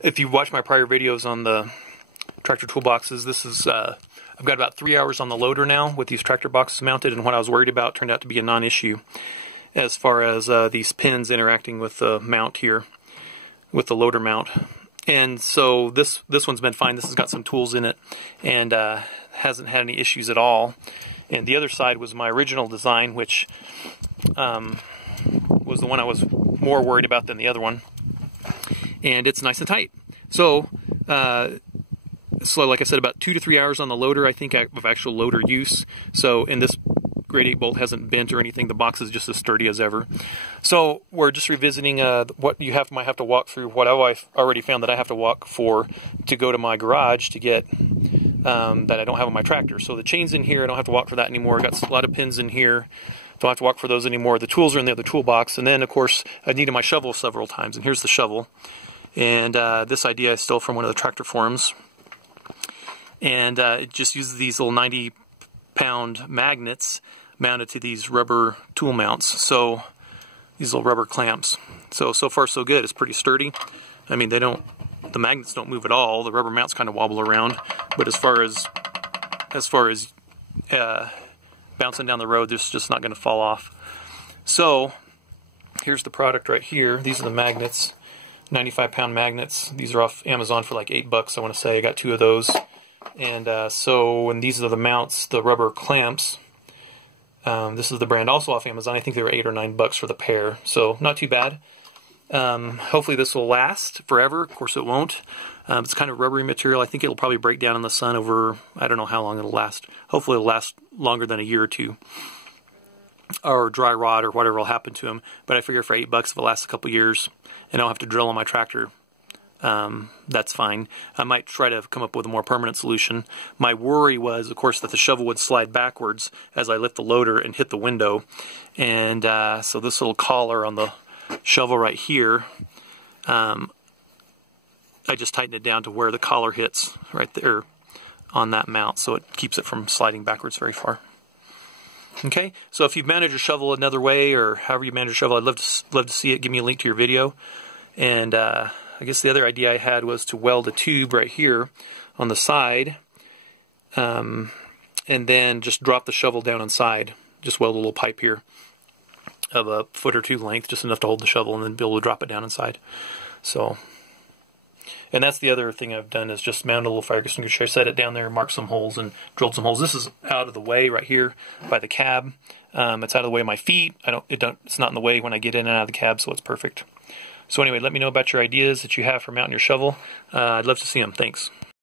If you've watched my prior videos on the tractor toolboxes, this is I've got about 3 hours on the loader now with these tractor boxes mounted, and what I was worried about turned out to be a non-issue as far as these pins interacting with the mount here, with the loader mount. And so this one's been fine. This has got some tools in it and hasn't had any issues at all. And the other side was my original design, which was the one I was more worried about than the other one. And it's nice and tight. So like I said, about 2 to 3 hours on the loader, I think, of actual loader use. So, and this grade 8 bolt hasn't bent or anything. The box is just as sturdy as ever. So we're just revisiting what you might have to walk through, what I've already found that I have to walk for to go to my garage to get that I don't have on my tractor. So the chain's in here. I don't have to walk for that anymore. I got a lot of pins in here. Don't have to walk for those anymore. The tools are in the other toolbox. And then, of course, I needed my shovel several times. And here's the shovel. And this idea I stole from one of the tractor forums. And it just uses these little 90-pound magnets mounted to these rubber tool mounts. So these little rubber clamps. So far so good. It's pretty sturdy. I mean, the magnets don't move at all. The rubber mounts kind of wobble around. But as far as bouncing down the road, it's just not going to fall off. So here's the product right here. These are the magnets, 95-pound magnets. These are off Amazon for like $8, I want to say. I got 2 of those. And and these are the mounts, the rubber clamps. This is the brand also off Amazon. I think they were $8 or $9 for the pair. So not too bad. Hopefully this will last forever. Of course it won't. It's kind of rubbery material. I think it'll probably break down in the sun over, I don't know how long it'll last. Hopefully it'll last longer than a year or 2. Or dry rot or whatever will happen to them. But I figure for $8 if it lasts a couple years and I don't have to drill on my tractor, that's fine. I might try to come up with a more permanent solution. My worry was, of course, that the shovel would slide backwards as I lift the loader and hit the window. And so this little collar on the shovel right here, I just tighten it down to where the collar hits right there on that mount, so it keeps it from sliding backwards very far. Okay, so if you've mounted your shovel another way, or however you manage your shovel, I'd love to see it. Give me a link to your video. And I guess the other idea I had was to weld a tube right here on the side, and then just drop the shovel down inside. Just weld a little pipe here of a foot or 2 length, just enough to hold the shovel, and then be able to drop it down inside. So, and that's the other thing I've done, is just mount a little fire extinguisher, set it down there, mark some holes, and drilled some holes. This is out of the way right here by the cab. It's out of the way of my feet. It's not in the way when I get in and out of the cab, so it's perfect. So anyway, let me know about your ideas that you have for mounting your shovel. I'd love to see them. Thanks.